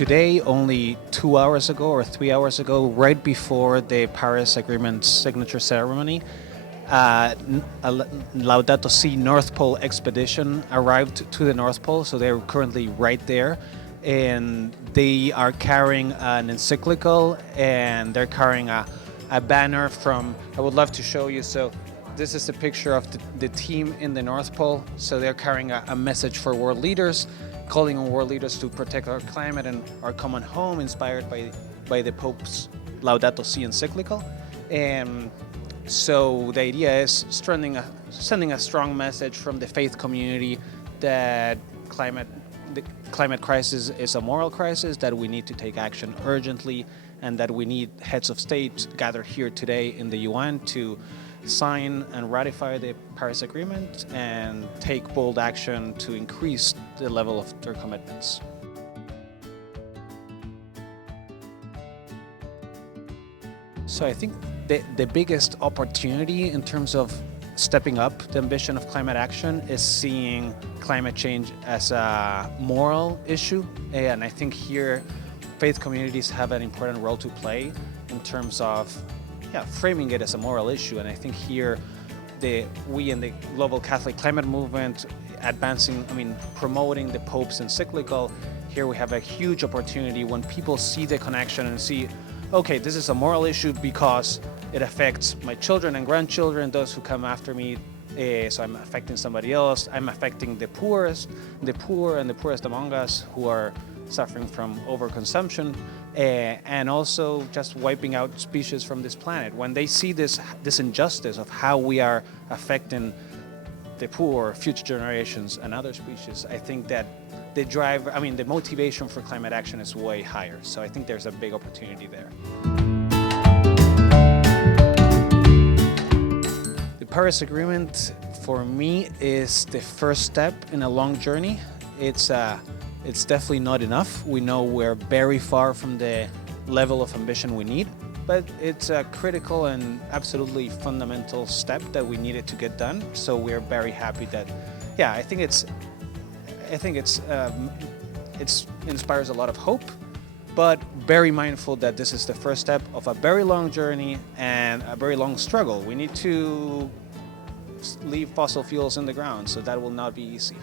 today, only 2 hours ago or 3 hours ago, right before the Paris Agreement signature ceremony, a Laudato Si North Pole expedition arrived to the North Pole, so they're currently right there. And they are carrying an encyclical, and they're carrying a banner from, I would love to show you. So this is a picture of the team in the North Pole. So they're carrying a message for world leaders, calling on world leaders to protect our climate and our common home, inspired by the Pope's Laudato Si encyclical. And so the idea is sending a strong message from the faith community that the climate crisis is a moral crisis, that we need to take action urgently, and that we need heads of state gathered here today in the UN to sign and ratify the Paris Agreement and take bold action to increase the level of their commitments. So I think the biggest opportunity in terms of stepping up the ambition of climate action is seeing climate change as a moral issue. And I think here faith communities have an important role to play in terms of framing it as a moral issue. And I think here we in the global Catholic climate movement promoting the Pope's encyclical, here we have a huge opportunity when people see the connection and see, okay, this is a moral issue because it affects my children and grandchildren, those who come after me. So I'm affecting somebody else. I'm affecting the poor and the poorest among us who are suffering from overconsumption, and also just wiping out species from this planet. When they see this injustice of how we are affecting the poor, future generations, and other species, I think that the motivation for climate action is way higher. So I think there's a big opportunity there. The Paris Agreement, for me, is the first step in a long journey. It's definitely not enough. We know we're very far from the level of ambition we need, but it's a critical and absolutely fundamental step that we needed to get done. So we're very happy that, I think it inspires a lot of hope, but very mindful that this is the first step of a very long journey and a very long struggle. We need to leave fossil fuels in the ground, so that will not be easy.